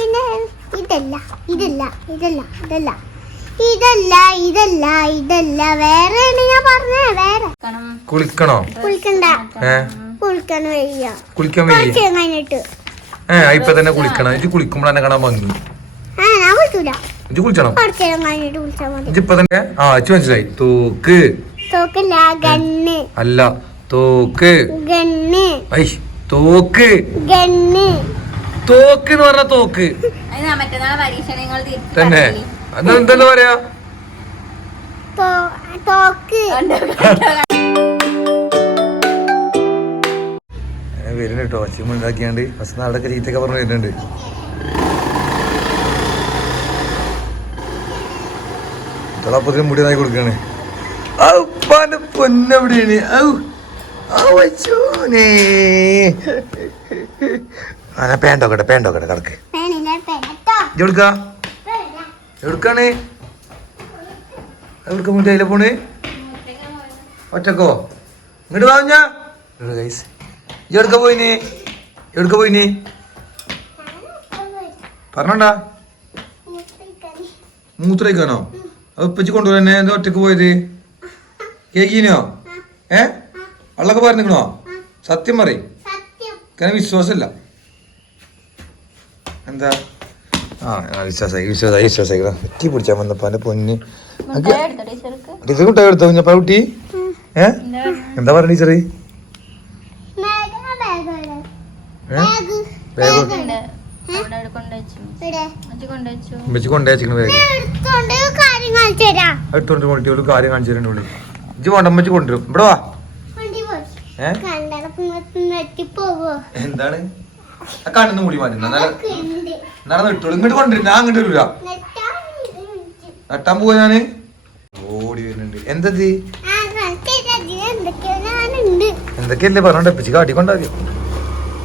പിന്നെ ഇതല്ല ഇതല്ല ഇതല്ല ഇതല്ല. ഇതല്ല ഇതല്ല ഇതല്ല. വേറെ ഞാൻ പറഞ്ഞേ വേറെ. ക്കണം കുളിക്കണോ? കുളിക്കണ്ട. കുളിക്കണ കുളിക്കാൻ വയ്യ. കുളിക്കാൻ വയ്യ? കഴിഞ്ഞിട്ട്. ഏ ഇപ്പൊ തന്നെ കുളിക്കണം. ഇത് കുളിക്കുമ്പോൾ തന്നെ കാണാൻ ഭംഗി. ആ ഞാൻ കുളിക്കൂല. ഇത് കുളിച്ചണം? മതി. തന്നെ ആ അച്ഛൻ മനസ്സിലായി. തോക്ക്. അല്ല തോക്ക്. ഗണ്ണ്. തോക്ക്. തോക്ക് എന്ന് പറഞ്ഞ തോക്ക്. തന്നെ. എന്താ പറയാ? വരുന്നുണ്ട് കേട്ടോ. അച്ഛൻ ഉണ്ടാക്കിയാണ്ട് ഫസ്റ്റ് നാളെ ചീത്തൊക്കെ പറഞ്ഞു വരുന്നുണ്ട്. ഇതളപ്പത്തിന് മുടി നായി കൊടുക്കാണ്. പൊന്നെവിടെയാണ്? ഔ. പേണ്ടോക്കട്ടെ പേണ്ടോക്കട്ടെ കിടക്ക്. പേനില്ല പേനട്ടോ. എവിടുക്ക എവിടുക്കാണ് എവിടുക്ക മുട്ടി അതിലെ പോണ് ഒറ്റക്കോ? ഇങ്ങോട്ട് വാ ഞാൻ ഗൈസ് എവിടുക്ക പോയിന്? എവിടുക്ക പോയിന്? പറഞ്ഞോണ്ടാ. മൂത്രയ്ക്കാണോ. അത് ഉപ്പച്ച് എന്താ ഒറ്റയ്ക്ക് പോയത്? കേക്കിനോ? ഏ? വള്ളൊക്കെ പറഞ്ഞിക്കണോ? സത്യം പറയും. സത്യം. കാരണം വിശ്വാസമില്ല. എന്താ? ആ വിശ്വാസമായി വിശ്വാസായി വിശ്വാസമായി വിശ്വാസായി. എത്തി പിടിച്ചാൽ വന്നപ്പോ എന്റെ പൊന്ന്? ടീച്ചർ കുട്ടായി എടുത്തോ കുഞ്ഞപ്പ കുട്ടി? ഏ? എന്താ പറഞ്ഞെ? ടീച്ചറ്? കൊണ്ടുവരും. ഇവിടെ വാ വണ്ടി പോയി ഏ കണ്ടടപ്പം നെറ്റിപ്പോവോ എന്താണ്? ആ കണ്ണിന്ന് മുടി മാറ്റുന്ന. എന്നാലും ഇട്ടോളൂ. ഇങ്ങോട്ട് കൊണ്ടുവരും. ഞാൻ അങ്ങോട്ട് നട്ടാൻ പോവാ ഞാൻ. ഓടി വരുന്നുണ്ട്. എന്തത്? എന്തൊക്കെയല്ലേ പറഞ്ഞോണ്ട്? എപ്പിച്ച് കാട്ടിക്കൊണ്ടാവിയോ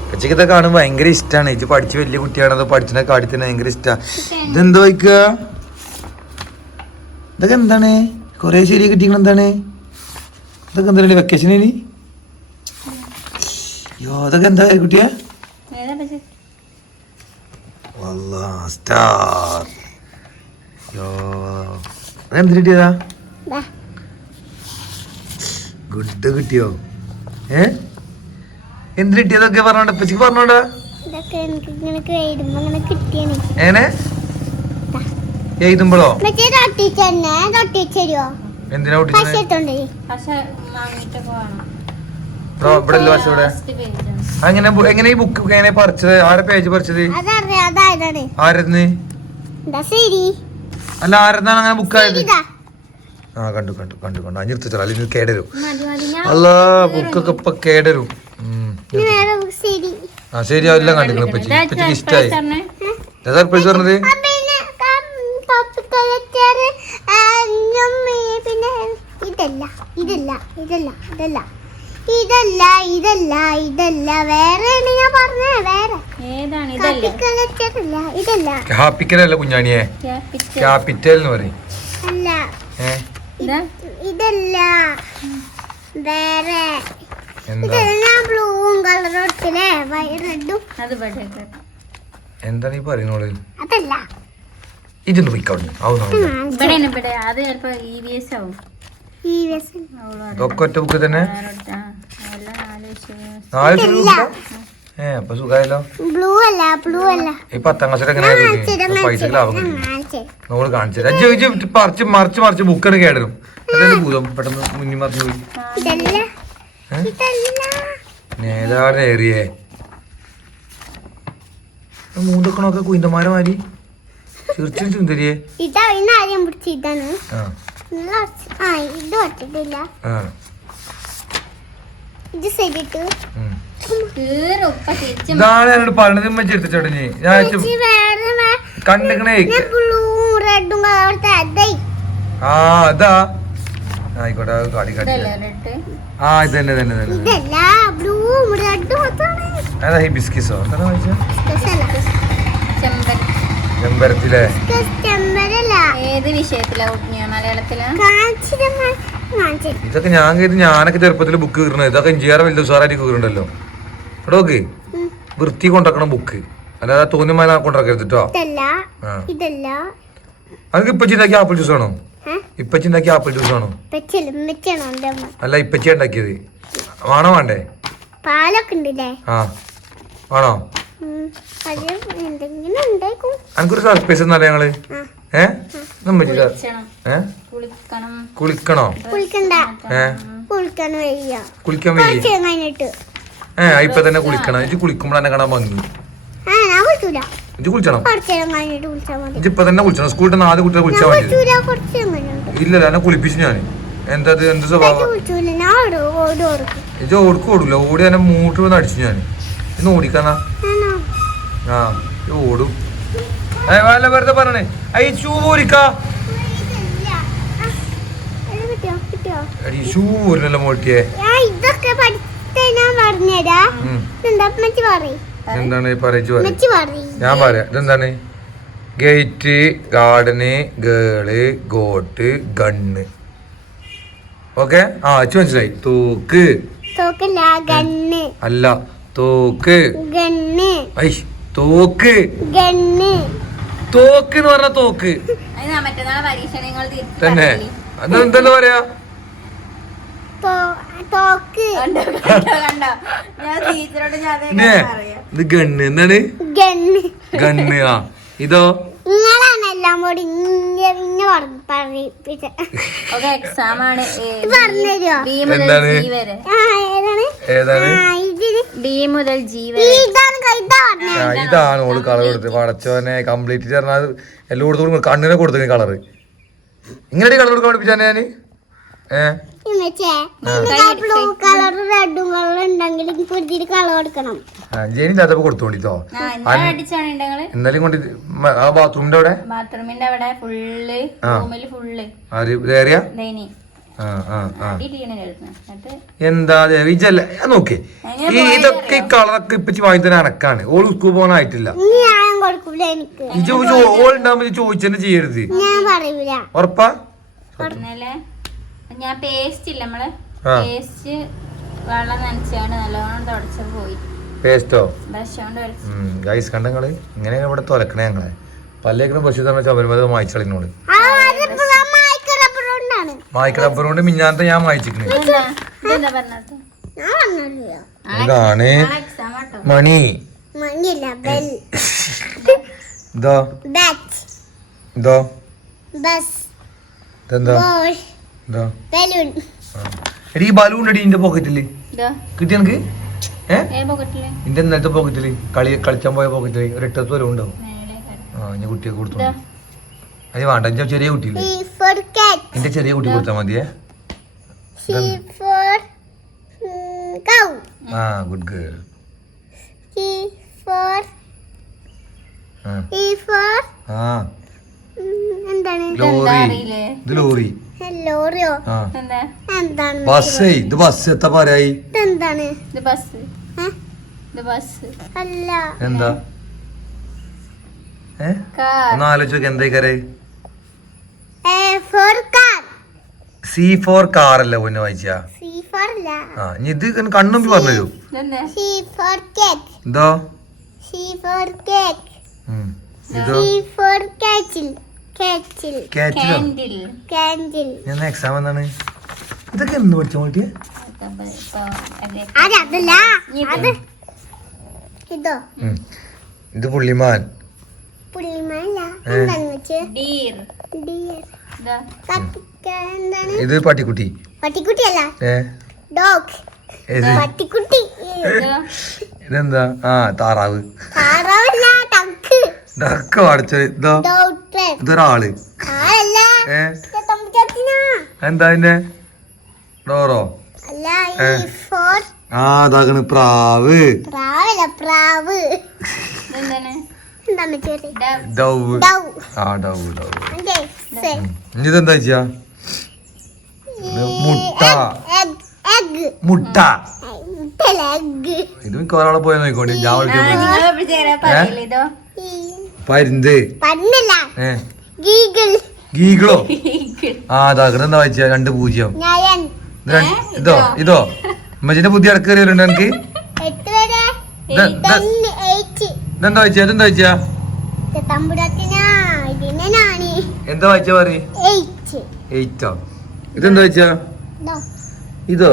എപ്പിച്ചിക്ക് ഇതൊക്കെ കാണുമ്പോൾ ഭയങ്കര ഇഷ്ടമാണ് ഇത് പഠിച്ച് വലിയ കുട്ടിയാണത്. പഠിച്ചിനെ കാട്ടി തന്നെ ഭയങ്കര ഇഷ്ടമാണ് ഇതെന്താ വയ്ക്കുക ഇതൊക്കെ എന്താണ്? കൊറേ ശരി കിട്ടിക്കണ എന്താണ്? ഇതൊക്കെ എന്താണ് വെക്കേഷൻ ഇനി? യോ അതൊക്കെ എന്താ കുട്ടിയാ? സ്റ്റാർ. കിട്ടിയതാ? ഗുഡ് കിട്ടിയോ? ഏ? എന്ത് കിട്ടിയതൊക്കെ പറഞ്ഞോണ്ട് പച്ചക്ക് പറഞ്ഞോണ്ടാ? എങ്ങനെ എഴുതുമ്പോഴോ എന്തിനാ പശ ബ്രോ ഇവിടെ ഇവിടെ. അങ്ങനെ എങ്ങനെ ഈ ബുക്ക് എങ്ങനെ പറിച്ചത്? ആരെ പേജ് പറിച്ചത്? ആരുന്ന് അല്ല ആരെന്നാണ് അങ്ങനെ ബുക്ക് ആയത്? ആ കണ്ടു കണ്ടു കണ്ടു കണ്ടു. അഞ്ഞിർത്തിച്ചാൽ അല്ലെങ്കിൽ കേടരും. അല്ല ബുക്കൊക്കെ ഇപ്പൊ കേടരും. ആ ശരി എല്ലാം ഇപ്പച്ചിക്ക് ഇഷ്ടായി. പറഞ്ഞെ. ഏതാ സർപ്രൈസ് പറഞ്ഞത്? ഇതല്ല ഇതല്ല ഇതല്ല ഇതല്ല. ഇതല്ല ഇതല്ല ഇതല്ല. വേറെ ഞാൻ പറഞ്ഞേ വേറെ. ഏതാണ് ഇതല്ല? അല്ല ഇതല്ല. ക്യാപിറ്റലല്ല കുഞ്ഞാണിയെ. ക്യാപിറ്റൽ എന്ന് പറയും. അല്ല. ഇതല്ല. വേറെ. എന്താ? ഇതെല്ലാം ബ്ലൂവും കളറും എടുത്തില്ലേ റെഡും. അത് എന്താണ് ഈ അതല്ല. ഇതൊന്ന് പോയിക്കോട്ടെ ആവുന്നു ഇവിടെ ഇവിടെ. അത് ചിലപ്പോ ഇ വി എസ് ആവും. അവളോട് ഇതൊക്കെ ഒറ്റ ബുക്ക് തന്നെ? നാല്. ഏ അപ്പൊ സുഖമായല്ലോ? ബ്ലൂ അല്ല ബ്ലൂ അല്ല. ഈ പത്താം ക്ലാസ്സിൽ എങ്ങനെയായിരുന്നു പൈസ ലാഭം കിട്ടി. കാണിച്ചുതരാം. നമ്മൾ കാണിച്ചു തരാം. ഇജ്ജ് ഇജ്ജ് പറിച്ച് മറിച്ച് മറിച്ച് ബുക്കാണ് കേടരും. അതെല്ലാം ഭൂതം? പെട്ടെന്ന് മുന്നിൽ മറിഞ്ഞു പോയി. നേതാട് ഏറിയേ. മൂന്നൊക്കെ കുയിന്തമാരെ മാരി തീർച്ചയായും സുന്ദരിയെ ആ. ഇത് പറ്റിട്ടില്ല ആ. ഇത് ശരിട്ട് ഇതാണ് എന്നോട് ഞാൻ കണ്ടിക്കണേ. അതാ ആയിക്കോട്ടെ ഇത് തന്നെ തന്നെ ബിസ്കിസോ? എന്താണ് ചെമ്പരത്തിലെ. ഏത് വിഷയത്തിലാ മലയാളത്തിലാ? ഇതൊക്കെ ഞാൻ കരുതി ഞാനൊക്കെ ചെറുപ്പത്തിൽ ബുക്ക് കീറണത് ഇതൊക്കെ ഇഞ്ചിയാറെ വലിയ സാറായിട്ട് കീറുണ്ടല്ലോ ഇവിടെ നോക്ക്. വൃത്തി കൊണ്ടാക്കണം ബുക്ക് അല്ലാതെ തോന്നിമാല കൊണ്ടാക്കരുത് കേട്ടോ അതൊക്കെ ഇപ്പൊ ചിന്താക്കി അനക്ക് ഇപ്പച്ചി ഉണ്ടാക്കിയ ആപ്പിൾ ജ്യൂസ് ആണോ ഇപ്പച്ചി ഉണ്ടാക്കിയ ആപ്പിൾ ജ്യൂസ് ആണോ അല്ല ഇപ്പച്ചി ഉണ്ടാക്കിയത്. വേണോ വേണ്ടേ? പാലൊക്കെ ഉണ്ടല്ലേ? ആ. വേണോ? എനിക്കൊരു സർപ്രൈസ് എന്നല്ല ഞങ്ങൾ? ഏ? ഏ? കുളിക്കണം. കുളിക്കണോ? കുളിക്കണ്ട. കുളിക്കാൻ വയ്യ. ഏ ഇപ്പൊ തന്നെ കുളിക്കണം. ഇത് കുളിക്കുമ്പോൾ തന്നെ കാണാൻ ഭംഗി. കുളിച്ചണം? ഇപ്പൊ തന്നെ കുളിച്ചണം. സ്കൂളിൽ നിന്ന് ആദ്യം കുട്ടികളെ കുളിച്ചാൽ മതി ഇല്ല എന്നെ കുളിപ്പിച്ചു ഞാൻ എന്താ ഇത്? എന്ത് സ്വഭാവം? ഞാൻ ഓട് ഓടുക്കും തന്നെ മൂട്ട് വന്ന് അടിച്ചു ഞാൻ ഇന്ന് ഓടിക്കാന്നാ ആ ഓടും. വല്ല വെറുതെ പറഞ്ഞേ അയ്യ ഷൂ എടി ഷൂ ഊരിനല്ലോ മോട്ടിയെ എന്താണ് പറയിച്ചു ഞാൻ പറയാം. ഇതെന്താണ്? ഗേറ്റ് ഗാർഡന് ഗേൾ ഗോട്ട് ഗണ്ണ്. ഓക്കെ? ആ അച്ചു മനസ്സിലായി. തൂക്ക്. അല്ല തൂക്ക്. ഗണ്ണ്. ഐ. തോക്ക്. തോക്ക് എന്ന് പറഞ്ഞ തോക്ക്. തന്നെ. എന്താ അതെന്തല്ലോ പറയാ? ഇത് ഗണ്ണ് എന്താണ്? ഗണ്ണ്. ആ. ഇതോ? എല്ലാം കൂടി എക്സാം ആണ്. ഏതാണ്? ഏതാണ്? മുതൽ ജി വരെ. ഇതാണ് കൈതാ പറഞ്ഞേ ഇതാണ് ഓൾ കളർ കൊടുത്ത് പടച്ചോനെ കംപ്ലീറ്റ് പറഞ്ഞാൽ എല്ലായിടത്തും കണ്ണിനെ കൊടുത്തു കളർ ഇങ്ങനെ കളർ കൊടുക്കാൻ പഠിപ്പിച്ചാ ഞാൻ? ഏ? ഇമ്മച്ചേ നിങ്ങൾക്ക് കളർ റെഡും കളർ ഉണ്ടെങ്കിൽ കളർ കൊടുക്കണം. ആ, ജെനി ഇല്ലാത്തപ്പോ കൊടുത്തോണ്ടിട്ടോ? ആ ഇന്നലെ അടിച്ചാണ് നിങ്ങൾ എന്നാലും കൊണ്ട് ആ ബാത്റൂമിന്റെ അവിടെ? ബാത്റൂമിന്റെ അവിടെ ഫുള്ള് റൂമിൽ ഫുള്ള് ഏറിയ എന്താ വിജല്ല നോക്കേ. ഈ ഇതൊക്കെ കളറൊക്കെ ഇപ്പൊ വാങ്ങി തന്നെ അനക്കാണ് ഓൾ സ്കൂൾ പോകാനായിട്ടില്ല ഓൾ ഉണ്ടാകുമ്പോ ചോദിച്ചെന്നെ ചെയ്യരുത്. ഉറപ്പാ? ഞാൻ പേസ്റ്റ് ഇല്ല നമ്മൾ. പേസ്റ്റ് വെള്ളം നല്ലോണം പോയി. പേസ്റ്റോ ഗൈസ് കണ്ടങ്ങൾ ഇങ്ങനെ ഇവിടെ തുലക്കണേ ഞങ്ങളെ. പല്ലേക്കിനും പശു തന്നെ ശബരിമല അതിപ്പോ മായ്ക്കടപ്പുറണ്ടാണ് മായ്ക്ക റബ്ബർ കൊണ്ട് മിഞ്ഞാനത്തെ ഞാൻ മായിച്ചിക്കണ് ഇതെന്താ? ഇതെന്താ ഞാൻ പറഞ്ഞല്ലോ. ഇതാണ് മണി. ഇതോ? ഇതോ? ബസ് ഇതെന്താ? ഇതോ. എടി ഈ ബലൂൺ എടി നിന്റെ പോക്കറ്റിൽ ഇതോ? കിട്ടി എനിക്ക് നിന്റെ ഇന്നലത്തെ പോക്കറ്റിൽ കളി കളിച്ചാൻ പോയ പോക്കറ്റിൽ ഒരു എട്ടത്ത് വരെ ഉണ്ടാവും. ആ ഞാൻ കുട്ടിയെ കൊടുത്തു. അത് വേണ്ട എന്റെ ചെറിയ കുട്ടിയില്ലേ? എന്റെ ചെറിയ കുട്ടി കൊടുത്താൽ മതിയേ. ആ ഗുഡ് ഗേൾ ആ. എന്താണ്? ലോറി. അറിയില്ലേ? ഇത് ലോറി. ലോറിയോ? എന്താ? എന്താണ്? ഇത് ബസ് എത്ര പറയായി എന്താ? ഏ എന്തായി കരേ സി ഫോർ കാർ അല്ല പൊന്നെ വായിച്ചാ സി ഫോർ അല്ല ആ ഇനി ഇത് കണ്ണും പറഞ്ഞു സി ഫോർ കേക്ക് എന്തോ സി ഫോർ കേക്ക് ഉം. ഇതോ? സി ഫോർ കാച്ചിൽ കാച്ചിൽ കാൻഡിൽ കാൻഡിൽ ഞാൻ എക്സാം എന്താണ് ഇതൊക്കെ പഠിച്ച ഇതോ. ഇത്. പുള്ളിമാൻ. ഇതാ പട്ടിക്ക എന്താണ്? ഇത് പട്ടിക്കുട്ടി. പട്ടിക്കുട്ടിയല്ല. ഏ? ഡോഗ് പട്ടിക്കുട്ടി. ഇതോ ഇതെന്താ? ആ താറാവ്. ഇതൊക്കെ പഠിച്ചത് ഇതോ? ഇതൊരാൾ. എന്താ അതിന്റെ? ഡോറോ? അല്ല ഈ ഫോർ ആ അതാകണ് പ്രാവ്. പ്രാവല്ല പ്രാവ്. ഇതെന്താ ചെയ്യാ? മുട്ട. മുട്ട. ഇത് മിക്ക ഒരാളെ നോക്കോണ്ടി ഞാൻ പരുന്ത്. ഗീഗിളോ? ആ അതാക്കണ എന്താ വായിച്ച? രണ്ട് പൂജ്യം. ഇതോ ഇതോ അമ്മച്ചിന്റെ ബുദ്ധി അടക്കേറി വരുന്നുണ്ട് എനിക്ക് ഇതെന്താ വെച്ചാ? എന്താ വെച്ചാ? എന്താ വായിച്ച പറ എയ്റ്റോ. ഇതെന്താ വെച്ചാ? ഇതോ.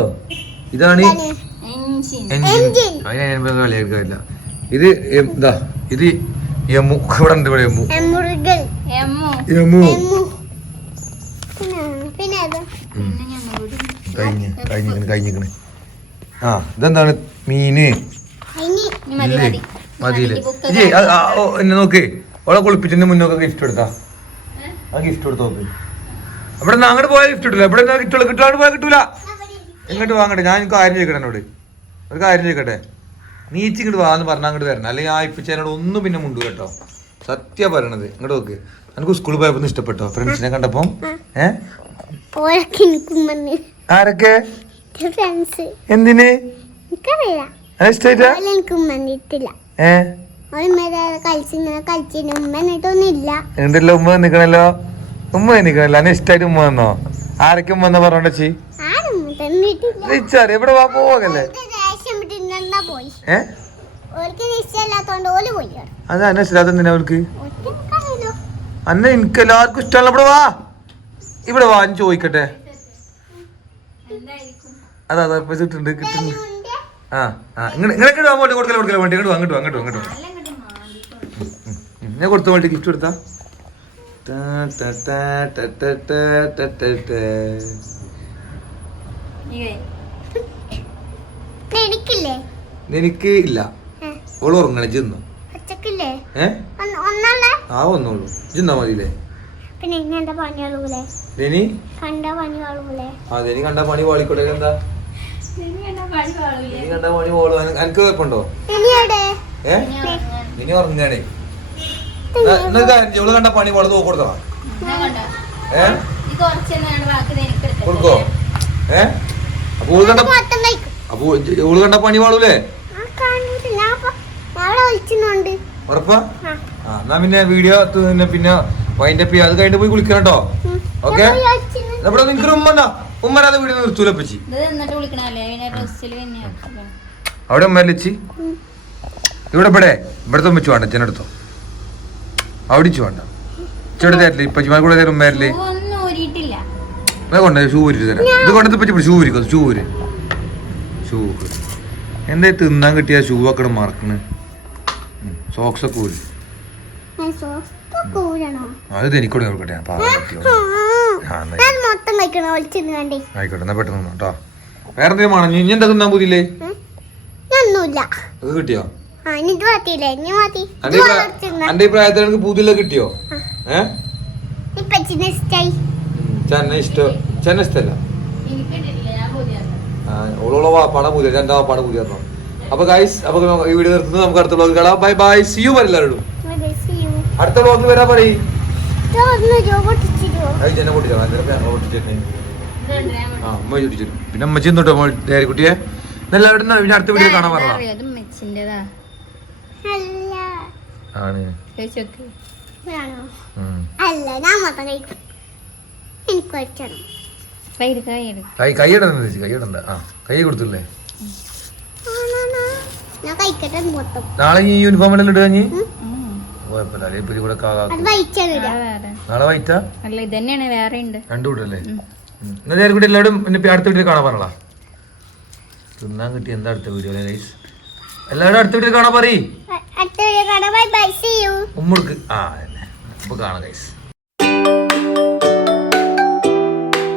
ഇതാണ് എഞ്ചിൻ അതിനെ കളിയാക്കില്ല ഇത് എന്താ ഇത് യമു ഇവിടെ ഉണ്ട് ഇവിടെ യമു. യമു. കഴിഞ്ഞ് കഴിഞ്ഞിക്കണ് ആ ഇതെന്താണ്? മീന്. ഇല്ലേ? മതി മതിയില്ലേ ആ, എന്നെ നോക്ക്. ഓളെ കുളിപ്പിച്ചതിന്റെ മുന്നൊക്കെ ഗിഫ്റ്റ് എടുത്താ ആ ഗിഫ്റ്റ് എടുത്ത് നോക്ക്. അവിടെ നിന്ന് അങ്ങോട്ട് പോയാൽ ഗിഫ്റ്റ് കിട്ടില്ല ഇവിടെ കിട്ടുള്ളൂ കിട്ടാണ്ട് പോയാൽ കിട്ടൂല. ഇങ്ങോട്ട് വാങ്ങട്ടെ? ഞാൻ എനിക്ക് കാര്യം ചോദിക്കട്ടെ എന്നോട്. ഒരു കാര്യം ചോദിക്കട്ടെ? നീച്ച് ഇങ്ങോട്ട് വാന്ന് പറഞ്ഞാൽ അങ്ങോട്ട് വരണം. അല്ലെങ്കിൽ ആ ഇപ്പിച്ചതിനോട് ഒന്നും പിന്നെ മുണ്ടു കേട്ടോ. സത്യ പറയണത്. ഇങ്ങോട്ട് നോക്ക്. എനിക്ക് സ്കൂളിൽ പോയപ്പോ ഇഷ്ടപ്പെട്ടോ? ഫ്രണ്ട്സിനെ കണ്ടപ്പോൾ ഏ? ഓരൊക്കെ എനിക്കും വന്ന് ആരൊക്കെ? എന്തിന്? എനിക്കറിയില്ല. എന്തല്ലോ ഉമ്മ നിക്കണല്ലോ? ഉമ്മ നിക്കണല്ലോ അന്നെ ഇഷ്ടമായിട്ട് ഉമ്മ വന്നോ? ആരൊക്കെ ഉമ്മ എന്നാ പറഞ്ഞോണ്ടച്ചി നിച്ചറി എവിടെ വാ പോകല്ലേ? അത് അന്നെ ഇഷ്ടം അവർക്ക് അന്നെ എനിക്ക് എല്ലാവർക്കും ഇഷ്ടമല്ല ഇവിടെ വാ. ഇവിടെ വാ ചോദിക്കട്ടെ. അതാ കിട്ടുന്നുണ്ട് കിട്ടുന്നുണ്ട് ആ ഇങ്ങനെ കൊടുക്കല കൊടുക്കല വേണ്ടി. ഇങ്ങോട്ട് അങ്ങോട്ട് അങ്ങോട്ട് അങ്ങോട്ട് ഞാൻ വേണ്ടി ഗിഫ്റ്റ് കൊടുത്താ? നിനക്ക് ഇല്ല. ഓൾ ഉറങ്ങണ ജിന്നു ആ ഒന്നുള്ളൂ ജിന്നാ മതിയില്ലേ? പിന്നെ കണ്ട പണി വാളിക്കോട്ടെ എന്താ? കണ്ട പണി കണ്ട പണി കൊടുത്തോ? കണ്ട. കണ്ട പണി വാളൂലേ ഉറപ്പാ? ആ. എന്നാ പിന്നെ വീഡിയോ പിന്നെ വൈൻഡപ്പ് ചെയ്യാം. അത് കഴിഞ്ഞിട്ട് പോയി കുളിക്കണം കേട്ടോ ഓക്കെ ഇവിടെ നിനക്ക് റൂം ഉമ്മരാതെ വീട് നിർത്തൂലപ്പച്ചി. അവിടെ ഉമ്മ ലച്ചി ഉം. ഇവിടെ ഇവിടെ ഇവിടുത്തെ ഉമ്മച്ചു വേണ്ട ചെന്നെടുത്തോ അവിടെ ഇച്ചു വേണ്ട. ചെടു തരില്ല ഇപ്പൊ കൂടെ തരും ഞാൻ കൊണ്ടേ ഷൂ ഊരി തരാം. ഇത് കൊണ്ടത് പറ്റി ഷൂ ഊരിക്കോ ഷൂ ഊര്. ഷൂ എന്താ തിന്നാൻ കിട്ടിയ ഷൂ ഒക്കെ മറക്കണ്? സോക്സ് ഒക്കെ ഊരി. അത് എനിക്കൂടെ കൊടുക്കട്ടെ ഞാൻ പാവം മൊത്തം കണ്ടേ പെട്ടെന്ന് കിട്ടിയോ? കിട്ടിയോ? ഇഷ്ടം. ഈ വീഡിയോ നമുക്ക് അടുത്ത ബൈ ബൈ സി യു അടുത്ത ബ്ലോഗിൽ പറയും. പിന്നെ അമ്മച്ചി എന്നിട്ടോ കുട്ടിയെ? നല്ല അവിടെ പിന്നെ അടുത്ത വീഡിയോ കാണാൻ പറഞ്ഞു ആണ്. നാളെ ഈ യൂണിഫോം എല്ലാം ഇടുക കുഴപ്പമില്ല. അല്ലെ? ഇപ്പൊ കൂടെ നാളെ വൈറ്റാ? അല്ല ഇത് തന്നെയാണ്. വേറെ ഉണ്ട്. രണ്ടു കൂട്ടല്ലേ എന്നാ കൂടി എല്ലാവരും പിന്നെ അടുത്ത വീഡിയോ കാണാൻ പറഞ്ഞാ തിന്നാൻ കിട്ടി എന്താ അടുത്ത വീഡിയോ ഗൈസ് എല്ലാവരും അടുത്ത വീഡിയോ കാണാൻ പറയും. അടുത്ത വീഡിയോ കാണാം ബൈ ബൈ സീ യു ഉമ്മൾക്ക് ആ അപ്പൊ കാണാം ഗൈസ്